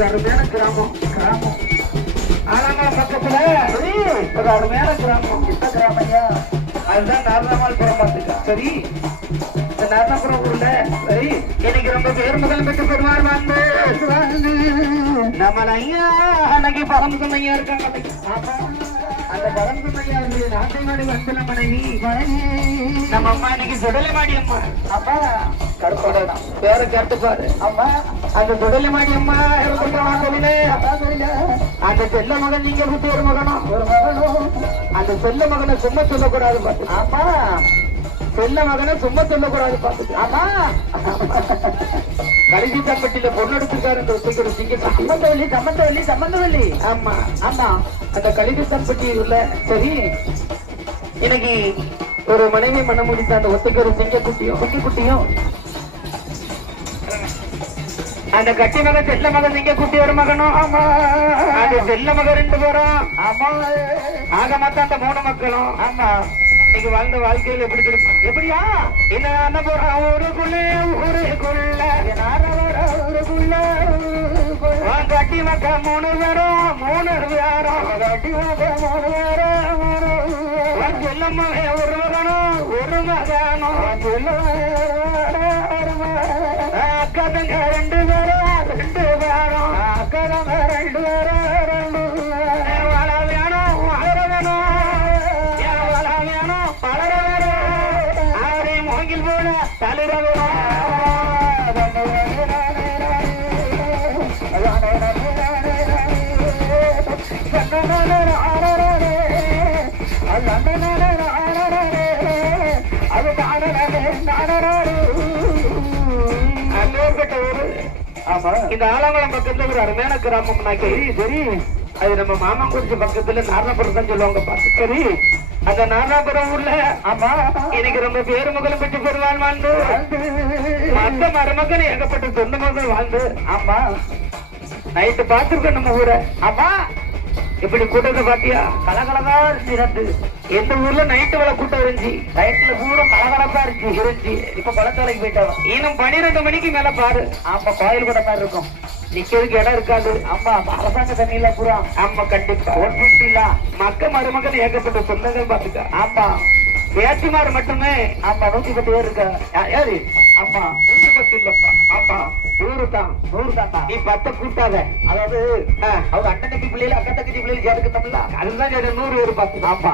ஒரு அருமையான கிராமம். ஆலங்குளம் பக்கத்துல ஒரு அருமையான கிராமம். இந்த கிராமம் ஐயா, அதுதான் நாரணமால்புரம். பார்த்துக்க. சரி, இந்த நாரணபுரம் ஊர்ல சரி இன்னைக்கு ரொம்ப பேர் முதல் பெற்று பெறுவார் வாழ்ந்து நம்ம ஐயா அன்னைக்கு பரமசுமையா இருக்காங்க. அந்த பரமசுமையா நாட்டை மாடி வந்துள்ள மனைவி நம்ம அம்மா இன்னைக்கு சுடலை மாடி அம்மா. அப்பா கருப்படலாம் பேர கேட்டுப்பாரு. அம்மா அந்த சுடலை மாடி அம்மா அந்த செல்ல மகன் நீங்க விட்டு ஒரு மகனும் அந்த செல்ல மகனை சும்மா சொல்லக்கூடாது. ஆமா, செல்ல மகனை சும்மா சொல்லக்கூடாது. பார்த்துட்டு ஆமா, கடைசி தம்பட்டியில பொண்ணு எடுத்திருக்காரு. ஒரு சம்பந்தவல்லி சம்பந்தவல்லி சம்பந்தவல்லி. ஆமா ஆமா, அந்த கலிதி தம்பட்டி உள்ள சரி எனக்கு ஒரு மனைவி மனம் முடித்த அந்த ஒத்துக்கு ஒரு சிங்கக்குட்டியும் அந்த கட்டி மகன் செல்ல மகன் நீங்க குட்டி ஒரு மகனும். ஆமா, அந்த செல்ல மகன் 2 பேரும். ஆமா, ஆக மொத்தம் அந்த 3 மக்களும். ஆமா, இன்னைக்கு வாழ்ந்த வாழ்க்கையில் எப்படி தெரியும்? எப்படியா என்ன போறான் ஊருக்குள்ள கட்டி மக்க 3 பேரும் 3 பேரும் கட்டி மக்க 3 பேரும் செல்ல மகன் ஒரு மகனும் அக்கா தங்க 2 பேரும் அக்கா தங்க 2 பேரும் வள வேணும் வளர வேணும் வளர வேணும் அவரே மூங்கில் போல தளிர வேணும். இந்த ஆலங்குளம் பக்கத்துல ஒரு அருமையான கிராமம். சரி, அது நம்ம மாமாங்குறிச்சி பக்கத்துல நாரணபுரம் தான் சொல்லுவாங்க. பார்த்து சரி, அந்த நாரணபுரம் ஊர்ல ஆமா எனக்கு ரொம்ப பேரு மகளும் பெற்று பெறுவான் வாழ்ந்து மத்த மருமகன் ஏகப்பட்ட சொந்த மகள் வாழ்ந்து. ஆமா, நைட்டு பார்த்திருக்கோம் நம்ம ஊரை. ஆமா, இப்படி கூட்டத்தை பாத்தியா கலகலகா இருந்துச்சு. எந்த ஊர்ல நைட்டு வேலை கூட்டம் இருந்துச்சு. நைட்ல பூரா கலகலப்பா இருந்துச்சு. இப்ப குளத்தலைக்கு போயிட்டோம். இன்னும் 12 மணிக்கு மேல பாரு. ஆமா, கோயில் கூட மாதிரி இருக்கும். நிக்கிறதுக்கு இடம் இருக்காது. ஆமா, அரசாங்க தண்ணியில பூரா. ஆமா, கண்டிப்பா மக்க மருமகன் ஏகப்பட்ட சொந்தங்கள் பாத்துக்க. ஆமா, வேட்சிமாறு மட்டுமே. ஆமா, 110 பேர் இருக்க. யாரு? ஆமா, 110 இல்லப்பா. ஆமா, 100 தான். நீ 10 கூட்டாத. அதாவது அவங்க அண்ணன் தம்பி பிள்ளைல அக்கா தங்கச்சி பிள்ளைல சேர்க்கணும்ல, அதுதான் 100 பேர் பார்த்து. ஆமா.